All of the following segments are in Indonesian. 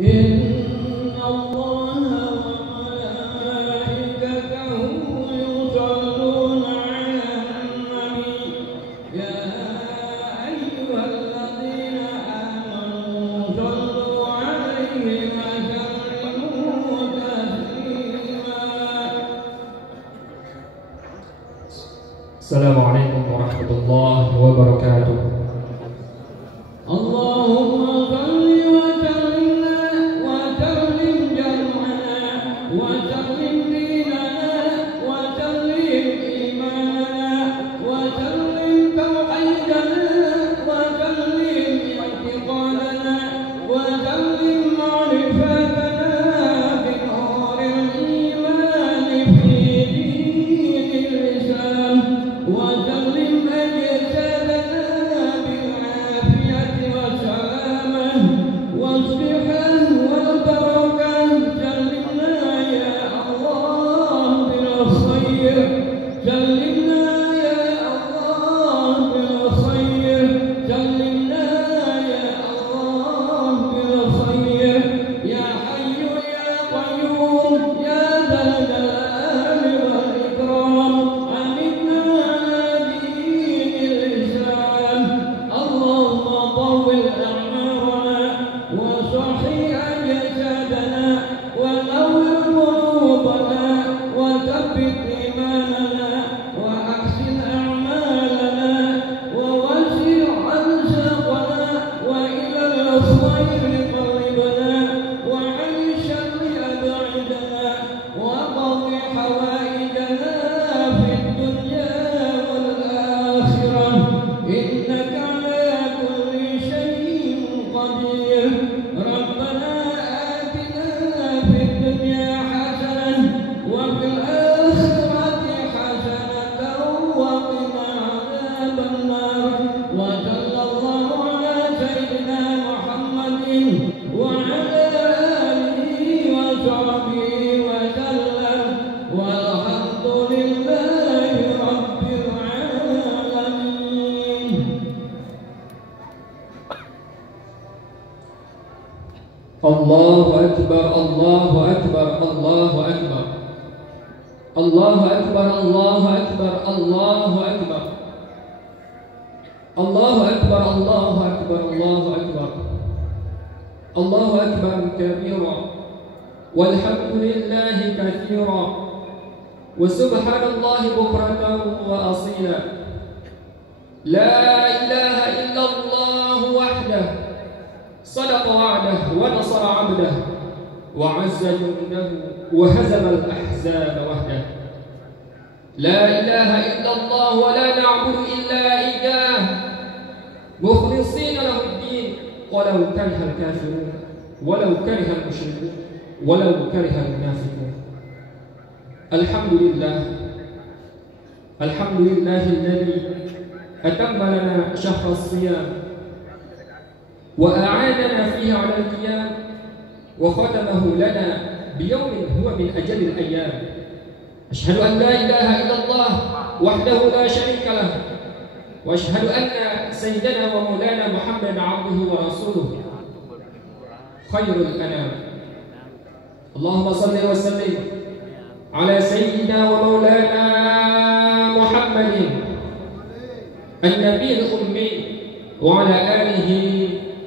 إن الله وملائكته يصلون على النبي يا أيها الذين آمنوا صلوا عليه وسلموا تسليما. السلام عليكم ورحمة الله وبركاته. اللهم صل وسلم جمعنا وسلم ديننا وسلم إيماننا وسلم توحيدنا وسلم اعتقادنا وسلم معرفتنا بنور الإيمان في دين الإسلام وسلم أجسادنا بالعافية والسلامة والصحة والبركة. سلمنا يا الله بالخير، سلمنا يا الله بالخير، سلمنا يا الله بالخير. يا حي يا قيوم يا ذا الجلال والإكرام أمتنا على دين الإسلام. اللهم طول أعمارنا وصحح أجسادنا ونور قلوبنا وثبت إيماننا وأحسن أعمالنا ووسع أرزاقنا وإلى الخير قربنا وعن الشر أبعدنا وقض حوائجنا في الدنيا والآخرة إنك على كل شيء قدير. ربنا آتنا في الدنيا حسنة وفي الآخرة حسنة وقنا عذاب النار. وصلى الله على سيدنا محمد وعلى آله وصحبه وسلم والحمد لله رب العالمين. الله أكبر الله أكبر الله أكبر الله أكبر الله أكبر الله أكبر الله أكبر الله أكبر الله أكبر الله أكبر كبيرا والحمد لله كثيرا وسبحان الله بكرة وأصيلا. لا إله إلا الله وحده صدق وعده ونصر عبده وعز جنده وهزم الأحزاب وحده. لا إله إلا الله ولا نعبد إلا إياه مخلصين له الدين ولو كره الكافرون ولو كره المشركون ولو كره المنافقون. الحمد لله الحمد لله الذي أتم لنا شهر الصيام وأعاننا فيه على القيام وختمه لنا بيوم هو من أجل الأيام. أشهد أن لا إله إلا الله وحده لا شريك له وأشهد أن سيدنا ومولانا محمد عبده ورسوله خير الأنام. اللهم صل وسلم على سيدنا ومولانا محمد النبي الأمي وعلى آله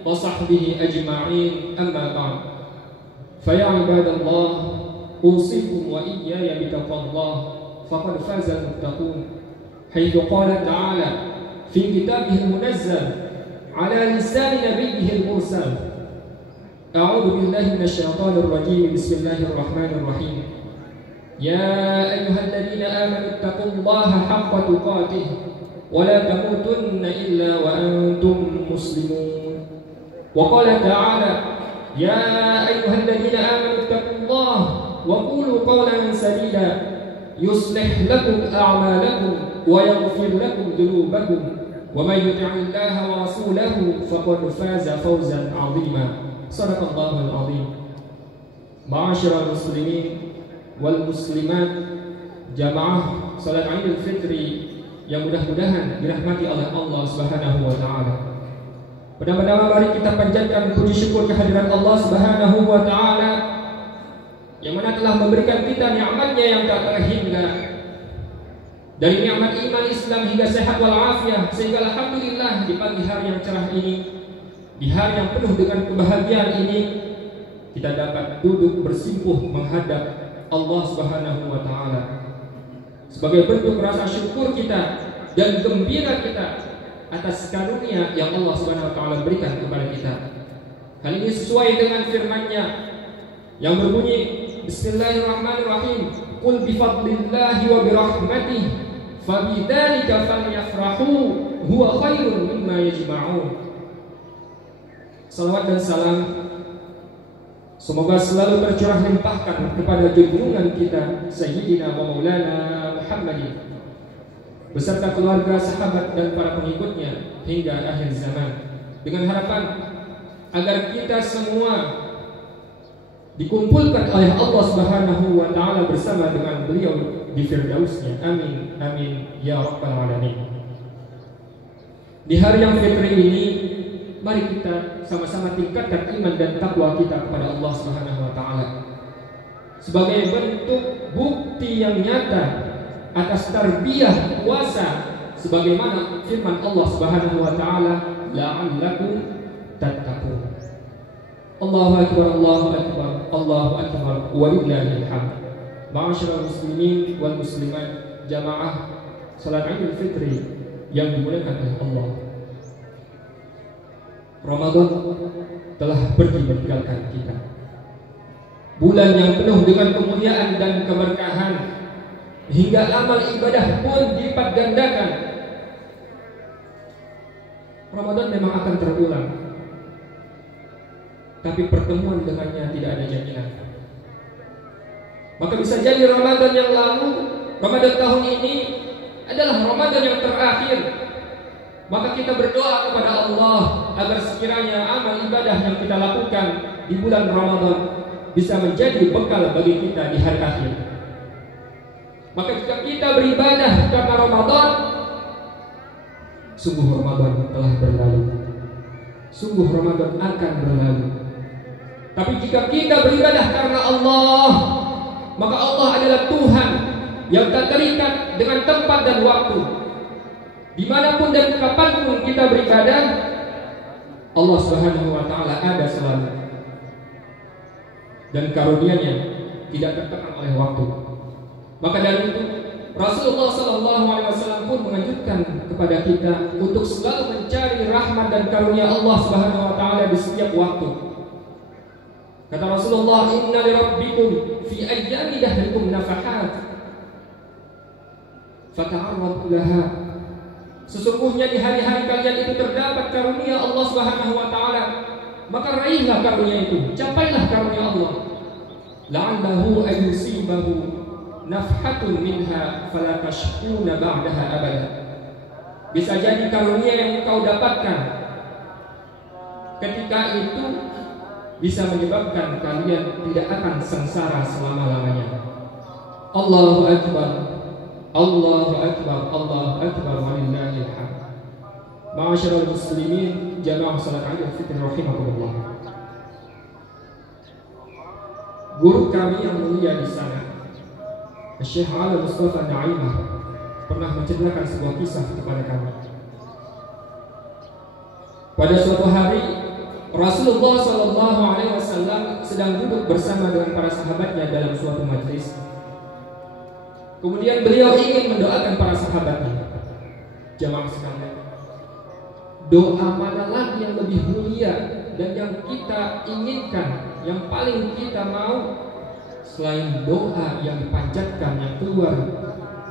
وصحبه أجمعين. أما بعد فيا عباد الله أوصيكم وإياي بتقوى الله فقد فاز المتقون، حيث قال تعالى في كتابه المنزل على لسان نبيه المرسل: أعوذ بالله من الشيطان الرجيم، بسم الله الرحمن الرحيم. يا أيها الذين آمنوا اتقوا الله حق تقاته ولا تموتن إلا وأنتم مسلمون. وقال تعالى: يا أيها الذين آمنوا اتقوا الله وقولوا قولا سديدا يصلح لكم أعمالكم ويغفر لكم ذنوبكم ومن يطع الله ورسوله فقد فاز فوزا عظيما. صدق الله العظيم. Ma'asyiral muslimin wal muslimat, jamaah salat Idul Fitri yang mudah-mudahan dirahmati oleh Allah Subhanahu wa taala. Pertama-tama mari kita panjatkan puji syukur kehadiran Allah Subhanahu wa taala yang mana telah memberikan kita nikmatnya yang tak terhingga. Dari nikmat iman Islam hingga sehat wal afiah, sehingga alhamdulillah di pagi hari yang cerah ini, di hari yang penuh dengan kebahagiaan ini, kita dapat duduk bersimpuh menghadap Allah Subhanahu wa taala. Sebagai bentuk rasa syukur kita dan gembira kita atas karunia yang Allah Subhanahu wa taala berikan kepada kita. Hal ini sesuai dengan firman-Nya yang berbunyi Bismillahirrahmanirrahim. Qul bi fadlillahi wa bi rahmatihi fabidzalika falyafrahu huwa khairun mimma yajma'un. Salawat dan salam semoga selalu tercurah limpahkan kepada junjungan kita Sayyidina wa Maulana Muhammadin beserta keluarga, sahabat dan para pengikutnya hingga akhir zaman, dengan harapan agar kita semua dikumpulkan oleh Allah Subhanahu wa taala bersama dengan beliau di firdausnya. Amin amin ya rabbal alamin. Di hari yang fitri ini, mari kita sama-sama tingkatkan iman dan takwa kita kepada Allah Subhanahu wa taala sebagai bentuk bukti yang nyata atas tarbiyah puasa, sebagaimana firman Allah Subhanahu wa taala, la'allakum tattaqun. Allahu akbar, Allahu akbar, Allahu akbar, walillahil hamd. Ma'asyiral muslimin wal muslimat, jamaah salat Idul Fitri yang dimuliakan oleh Allah. Ramadan telah pergi meninggalkan kita. Bulan yang penuh dengan kemuliaan dan keberkahan, hingga amal ibadah pun dilipat gandakan. Ramadan memang akan terulang, tapi pertemuan dengannya tidak ada jaminan. Maka bisa jadi Ramadan yang lalu, Ramadan tahun ini adalah Ramadan yang terakhir. Maka kita berdoa kepada Allah agar sekiranya amal ibadah yang kita lakukan di bulan Ramadan bisa menjadi bekal bagi kita di hari akhir. Maka jika kita beribadah karena Ramadan, sungguh Ramadan telah berlalu, sungguh Ramadan akan berlalu. Tapi jika kita beribadah karena Allah, maka Allah adalah Tuhan yang tak terikat dengan tempat dan waktu. Dimanapun dan kapanpun kita beribadah, Allah Subhanahu wa taala ada selalu, dan karunia-Nya tidak tertekan oleh waktu. Maka dari itu Rasulullah SAW pun menganjurkan kepada kita untuk selalu mencari rahmat dan karunia Allah Subhanahu wa taala di setiap waktu. Kata Rasulullah, inna li rabbikum fi ayyami dahrikum nafahat fata'arradu laha. Sesungguhnya di hari-hari kalian itu terdapat karunia Allah Subhanahu wa taala, maka raihlah karunia itu, capailah karunia Allah. La'allahu ayusibahu nafhatun minha fala tashkuna ba'daha abada. Bisa jadi karunia yang engkau dapatkan ketika itu bisa menyebabkan kalian tidak akan sengsara selama-lamanya. Allahu akbar, Allahu akbar, Allahu akbar, walillahil hamd. Ma'asyiral muslimin, jamaah salat Idul Fitri rahimakumullah. Guru kami yang mulia di sana, Syekh Ali Mustafa Naimah, pernah menceritakan sebuah kisah kepada kami. Pada suatu hari Rasulullah SAW sedang duduk bersama dengan para sahabatnya dalam suatu majlis. Kemudian beliau ingin mendoakan para sahabatnya. Jamaah sekalian, doa mana lagi yang lebih mulia dan yang kita inginkan, yang paling kita mau, selain doa yang dipanjatkan, yang keluar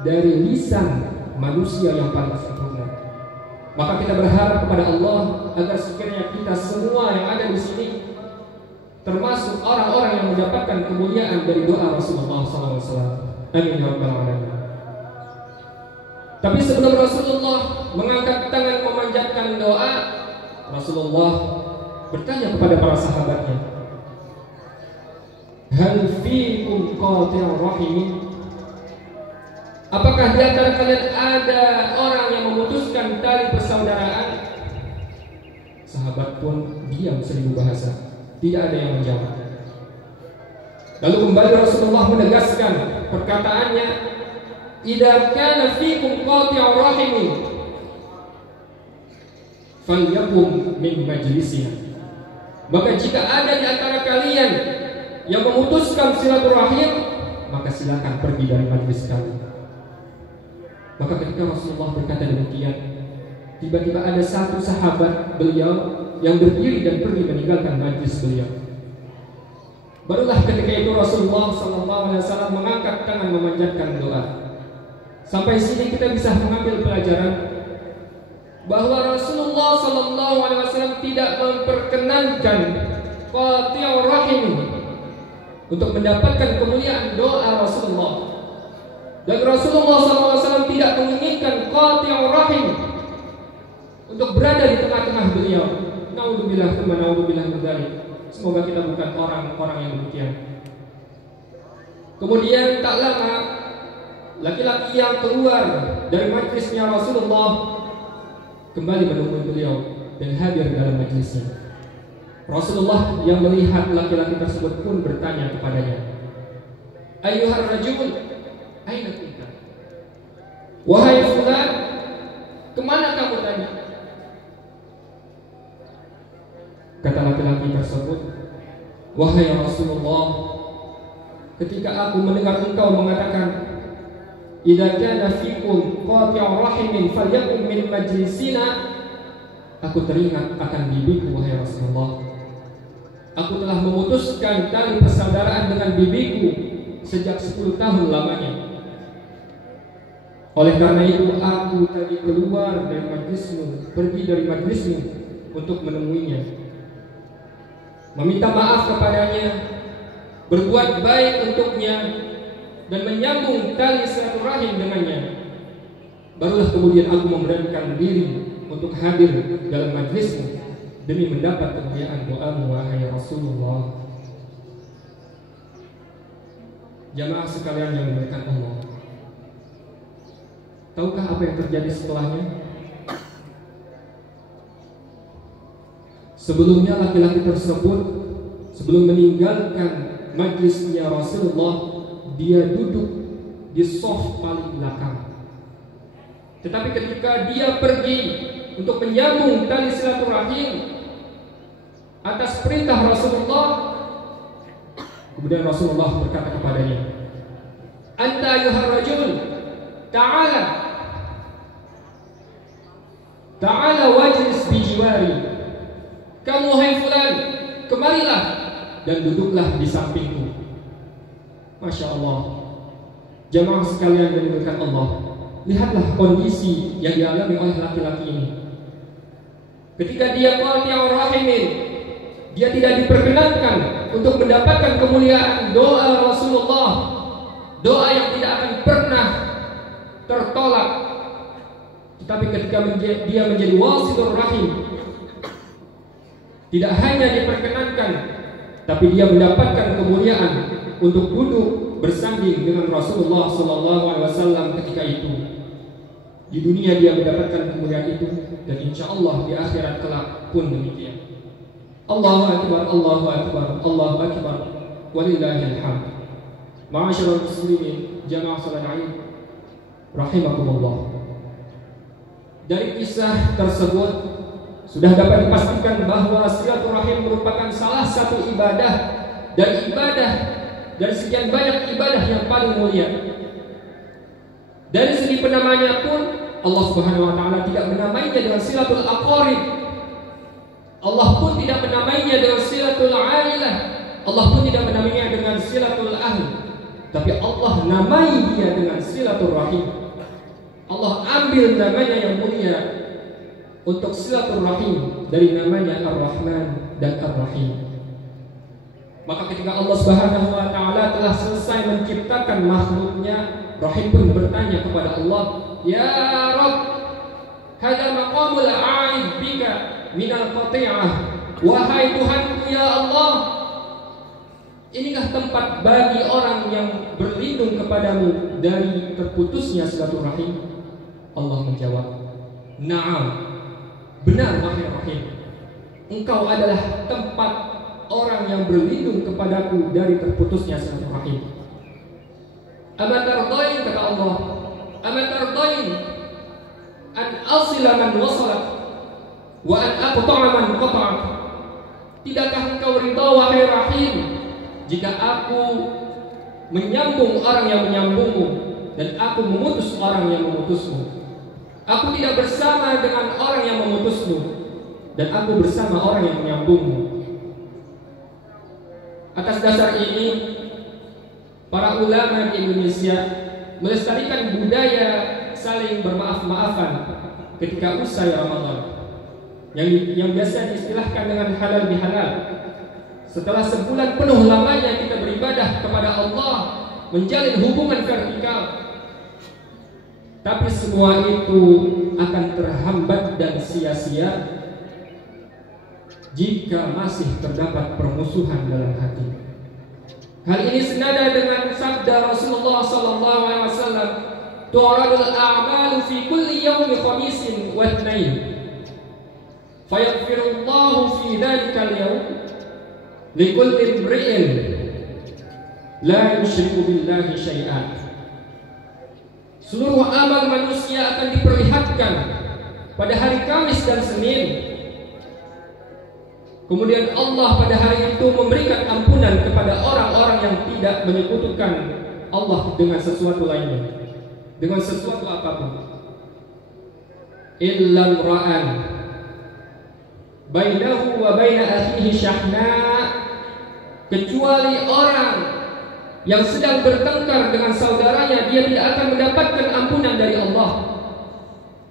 dari lisan manusia yang paling sempurna. Maka kita berharap kepada Allah agar sekiranya kita semua yang ada di sini termasuk orang-orang yang mendapatkan kemuliaan dari doa Rasulullah SAW. Amin ya rabbal alamin. Tapi sebelum Rasulullah mengangkat tangan memanjatkan doa, Rasulullah bertanya kepada para sahabatnya, hal fiikum qati'ur rahim? Apakah di antara kalian ada orang yang memutuskan tali persaudaraan? Sahabat pun diam seribu bahasa, tidak ada yang menjawab. Lalu kembali Rasulullah menegaskan perkataannya, "Idza kana fikum qati'ur rahimin falyakum min majlisina." Maka jika ada di antara kalian yang memutuskan silaturahim, maka silakan pergi dari majlis kami. Maka ketika Rasulullah berkata demikian, tiba-tiba ada satu sahabat beliau yang berdiri dan pergi meninggalkan majlis beliau. Barulah ketika itu Rasulullah SAW mengangkat tangan memanjatkan doa. Sampai sini kita bisa mengambil pelajaran bahwa Rasulullah SAW tidak memperkenankan qati'ur rahim untuk mendapatkan kemuliaan doa Rasulullah. Dan Rasulullah SAW tidak menginginkan qati'ur rahim untuk berada di tengah-tengah beliau. Naudzubillah tsumma naudzubillah min dzalik. Semoga kita bukan orang-orang yang demikian. Kemudian tak lama laki-laki yang keluar dari majlisnya Rasulullah kembali menemui beliau dan hadir dalam majlisnya. Rasulullah yang melihat laki-laki tersebut pun bertanya kepadanya, "Ayyuhar rajul, aina kunta?" Wahai fulan, kemana kamu tadi? Kata laki-laki tersebut, "Wahai Rasulullah, ketika aku mendengar engkau mengatakan, idza kana fikum qati'ur rahimin falyakum min majlisina, aku teringat akan bibiku, wahai Rasulullah. Aku telah memutuskan tali persaudaraan dengan bibiku sejak 10 tahun lamanya. Oleh karena itu aku tadi keluar dari majlismu, pergi dari majlismu untuk menemuinya, meminta maaf kepadanya, berbuat baik untuknya, dan menyambung tali silaturahim dengannya. Barulah kemudian aku memberanikan diri untuk hadir dalam majlismu demi mendapat kemuliaan doamu, wahai Rasulullah." Jamaah sekalian yang dimuliakan Allah, tahukah apa yang terjadi setelahnya? Sebelumnya laki-laki tersebut sebelum meninggalkan majlisnya Rasulullah, dia duduk di sof paling belakang. Tetapi ketika dia pergi untuk menyambung tali silaturahim atas perintah Rasulullah, kemudian Rasulullah berkata kepadanya, "Anta ayyuhar rajul, ta'ala wajlis bijiwari." Kamu hai fulan, kemarilah dan duduklah di sampingku. Masya Allah. Jamaah sekalian yang dimuliakan Allah, lihatlah kondisi yang dialami oleh laki-laki ini. Ketika dia qati'ur rahimin, dia tidak diperkenankan untuk mendapatkan kemuliaan doa Rasulullah, doa yang tidak akan pernah tertolak. Tetapi ketika dia menjadi wasitur rahim, tidak hanya diperkenankan, tapi dia mendapatkan kemuliaan untuk duduk bersanding dengan Rasulullah SAW ketika itu. Di dunia dia mendapatkan kemuliaan itu, dan insya Allah di akhirat kelak pun demikian. Allahu Akbar, Allahu Akbar, Allahu Akbar, walillahil hamd. Ma'asyiral muslimin, jamaah salat Id, rahimakumullah. Dari kisah tersebut sudah dapat dipastikan bahwa silaturahim merupakan salah satu ibadah dari sekian banyak ibadah yang paling mulia. Dari segi penamanya pun Allah Subhanahu wa taala tidak menamainya dengan silatul aqarib. Allah pun tidak menamainya dengan silatul ailah. Allah pun tidak menamainya dengan silatul ahli. Tapi Allah namai dia dengan silatul rahim. Allah ambil namanya yang mulia untuk silaturahim dari namanya Ar-Rahman dan Ar-Rahim. Maka ketika Allah Subhanahu wa taala telah selesai menciptakan makhluknya, Rahim pun bertanya kepada Allah, "Ya Rabb, hadza maqamul a'id bika minal qati'ah." Wahai Tuhanku ya Allah, inikah tempat bagi orang yang berlindung kepadamu dari terputusnya silaturahim? Allah menjawab, "Na'am, benar wahai Rahim." Engkau adalah tempat orang yang berlindung kepadaku dari terputusnya silaturahim. Ama tardain, kata Allah, ama tardain an asila man wasalak wa an aqta'a man qata'ak. Tidakkah engkau ridha wahai Rahim jika aku menyambung orang yang menyambungmu dan aku memutus orang yang memutusmu? Aku tidak bersama dengan orang yang memutusmu dan aku bersama orang yang menyambungmu. Atas dasar ini, para ulama di Indonesia melestarikan budaya saling bermaaf-maafan ketika usai Ramadan yang biasa diistilahkan dengan halal bihalal. Setelah sebulan penuh lamanya kita beribadah kepada Allah, menjalin hubungan vertikal, tapi semua itu akan terhambat dan sia-sia jika masih terdapat permusuhan dalam hati. Hal ini senada dengan sabda Rasulullah SAW, "Tu'radul a'malu fi kulli yawmi khamisin wa itsnain, fayaghfirullahu fi dzalikal yawm likulli imri'in la yusyriku billahi syai'an." Seluruh amal manusia akan diperlihatkan pada hari Kamis dan Senin. Kemudian Allah pada hari itu memberikan ampunan kepada orang-orang yang tidak menyekutukan Allah dengan sesuatu lainnya, dengan sesuatu apapun. Illa ra'an bainahu wa baina akhihi syahna, kecuali orang yang sedang bertengkar dengan saudaranya, dia tidak akan mendapatkan ampunan dari Allah.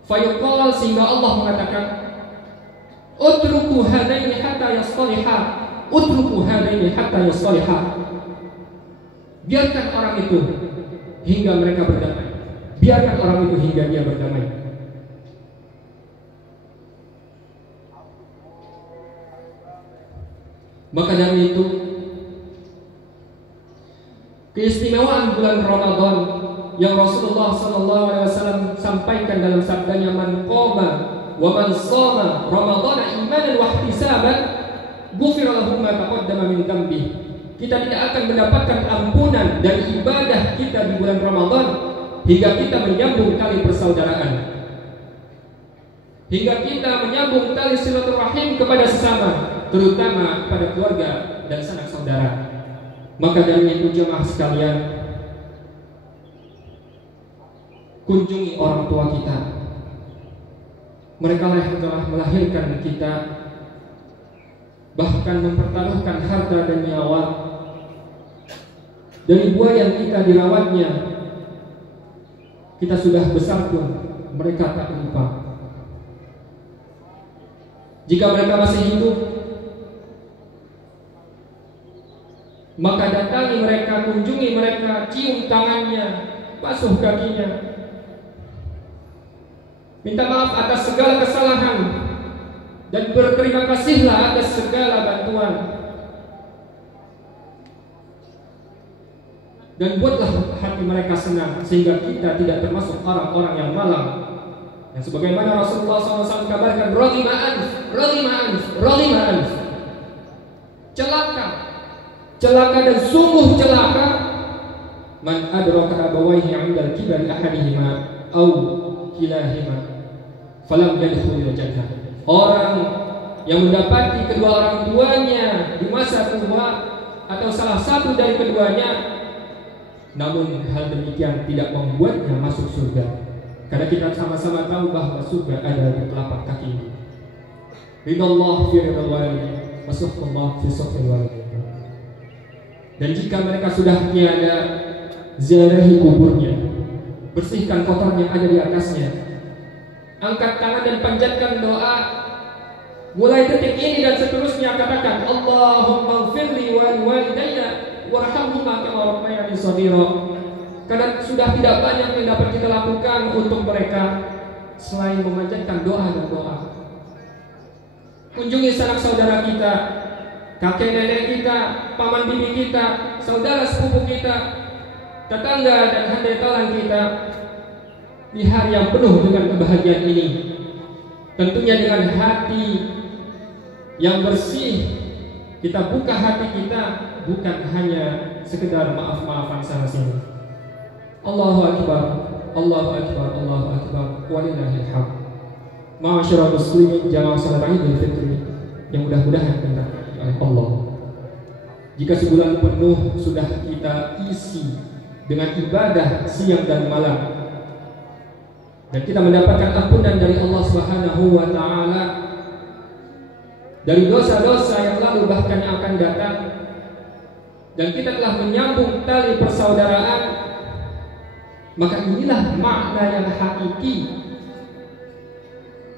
Fayuqal, sehingga Allah mengatakan, utruku hadaini hatta yastaliha, utruku hadaini hatta yastaliha. Biarkan orang itu hingga mereka berdamai. Biarkan orang itu hingga dia berdamai. Maka dari itu, keistimewaan bulan Ramadan yang Rasulullah SAW sampaikan dalam sabdanya, man qama wa man shoma ramadhana imanan wa ihtisaban ghufira lahu ma taqaddama min dhanbi. Kita tidak akan mendapatkan ampunan dari ibadah kita di bulan Ramadan hingga kita menyambung tali persaudaraan, hingga kita menyambung tali silaturahim kepada sesama, terutama kepada keluarga dan sanak saudara. Maka dari itu jemaah sekalian, kunjungi orang tua kita. Mereka lah yang telah melahirkan kita, bahkan mempertaruhkan harta dan nyawa. Dari buah yang kita dirawatnya, kita sudah besar pun mereka tak lupa. Jika mereka masih hidup, maka datangi mereka, kunjungi mereka, cium tangannya, basuh kakinya, minta maaf atas segala kesalahan, dan berterima kasihlah atas segala bantuan. Dan buatlah hati mereka senang, sehingga kita tidak termasuk orang-orang yang malang. Dan sebagaimana Rasulullah SAW kabarkan, Rolima'an, celaka dan sungguh celaka man adraka abawaihi 'indal kibari ahadihima aw kilahima falam yadkhulul jannah. Orang yang mendapati kedua orang tuanya di masa tua atau salah satu dari keduanya, namun hal demikian tidak membuatnya masuk surga. Karena kita sama-sama tahu bahwa surga ada di telapak kaki. Ridallah fi ridal walidain wa sukhullah fi sukhil walidain. Dan jika mereka sudah tiada, ziarahi kuburnya, bersihkan kotoran yang ada di atasnya, angkat tangan dan panjatkan doa. Mulai detik ini dan seterusnya katakan, Allahumma ighfirli wa liwalidayya warhamhuma kama rabbayani shaghira. Karena sudah tidak banyak yang dapat kita lakukan untuk mereka selain memanjatkan doa dan doa. Kunjungi sanak saudara kita, kakek nenek kita, paman bibi kita, saudara sepupu kita, tetangga dan handai talan kita di hari yang penuh dengan kebahagiaan ini. Tentunya dengan hati yang bersih, kita buka hati kita, bukan hanya sekedar maaf-maafan sana sini. Allahu Akbar, Allahu Akbar, Allahu Akbar, walillahil hamd. Ma'asyiral muslimin jamaah salat Idul Fitri yang mudah-mudahan dirahmati oleh Allah. Jika sebulan penuh sudah kita isi dengan ibadah siang dan malam, dan kita mendapatkan ampunan dari Allah Subhanahu wa taala dari dosa-dosa yang lalu bahkan yang akan datang, dan kita telah menyambung tali persaudaraan, maka inilah makna yang hakiki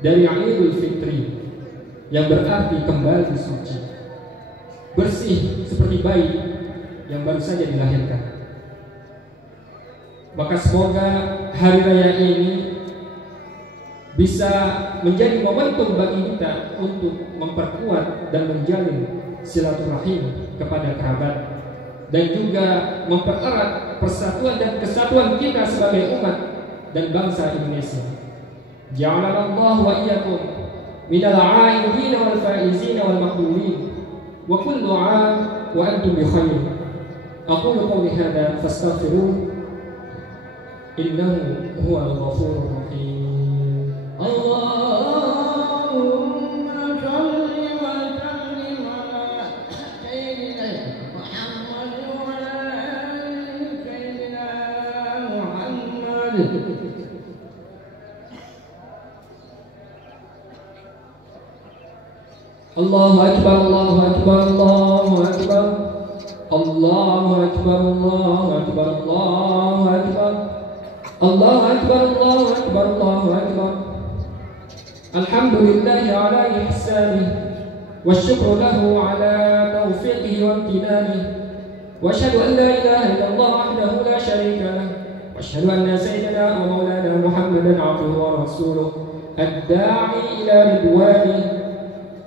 dari Idul Fitri, yang berarti kembali suci, bersih seperti bayi yang baru saja dilahirkan. Maka semoga hari raya ini bisa menjadi momentum bagi kita untuk memperkuat dan menjalin silaturahim kepada kerabat, dan juga mempererat persatuan dan kesatuan kita sebagai umat dan bangsa Indonesia. Ja'alallahu wa iyyakum minal 'aidin wal faizin wal maqburin wa kullu 'am wa antum bi khair. Aqulu qawli hadza fastaghfiruh innahu huwal ghafurur rahim. Allahumma shalli wa sallim ala sayyidina Muhammad wa ala ali sayyidina Muhammad. Allahu Akbar, Allahu Akbar, Allahu Akbar, Allahu Akbar, Allahu Akbar, Allahu Akbar, Allahu Akbar, Allahu Akbar, Allahu Akbar. Alhamdulillahi ala ihsanihi wasyukru lahu ala taufiqihi wa imtinanihi, wa asyhadu an la ilaha illallah wahdahu la syarika lah, wa asyhadu anna sayyidana wa maulana Muhammadan abduhu wa rasuluh ad-da'i ila ridwanihi.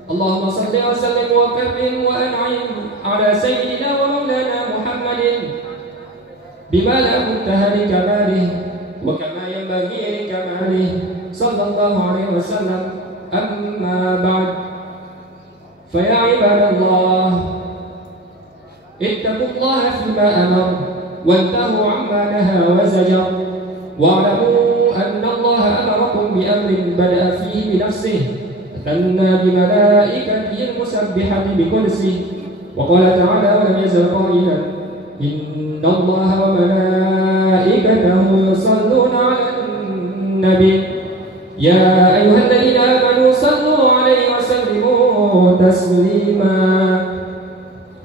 Allahumma salli wa sallim wa karrim wa an'im ala sayyidina wa maulana Muhammadin bima la muntaha li kamalihi wa kama yanbaghi li kamalihi sallallahu alaihi wasallam. Amma ba'd, fa ya ibadallah ittaqullaha fima amara wantahu amma naha wa zajar, wa'lamu anna Allah amarakum bi amrin bada'a fihi bi nafsihi ثنى بملائكته المسبحة بقدسه، وقال تعالى ولم يزل قائلا إن الله وملائكته يصلون على النبي يا أيها الذين آمنوا صلوا عليه وسلموا تسليما.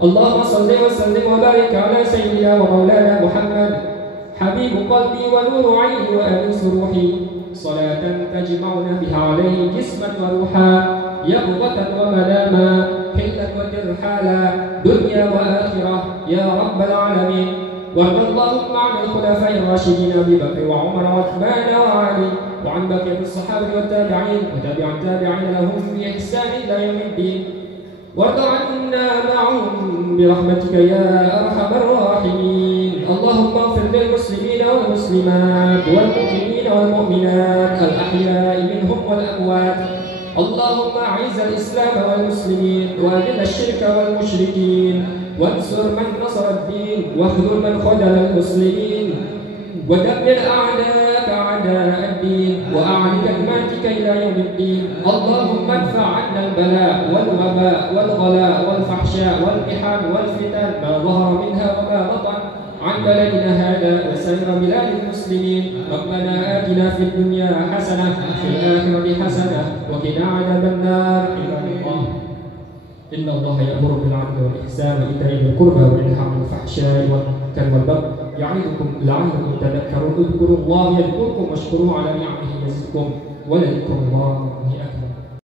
اللهم صل وسلم وبارك على سيدنا ومولانا محمد حبيب قلبي ونور عيني وأنيس روحي، صلاة تجمعنا بها عليه جسما وروحا، يقظة ومناما، حلا وترحالا، دنيا وآخرة يا رب العالمين. وارض اللهم عن الخلفاء الراشدين أبي بكر وعمر وعثمان وعلي، وعن بقية الصحابة والتابعين وتابع التابعين لهم بإحسان إلى يوم الدين، وارض عنا معهم برحمتك يا أرحم الراحمين. اللهم اغفر للمسلمين والمسلمات والمؤمنين والمؤمنات الأحياء منهم والأموات. اللهم أعز الإسلام والمسلمين وأذل الشرك والمشركين، وانصر من نصر الدين واخذل من خذل المسلمين، ودمر أعداءك أعداء الدين وأعد كلماتك إلى يوم الدين. اللهم ادفع عنا البلاء والوباء والغلاء والفحشاء والمحن والفتن ما ظهر منها وما بطن عن بلدنا هذا وسائر بلاد المسلمين. ربنا آتنا في الدنيا حسنة وفي الآخرة حسنة وقنا عذاب النار. عباد الله إن الله يأمر بالعدل والإحسان وإيتاء ذي القربى وينهى عن الفحشاء والمنكر والبغي يعظكم لعلكم تذكرون. اذكروا الله يذكركم واشكروه على نعمه يزدكم ولذكر الله أكبر.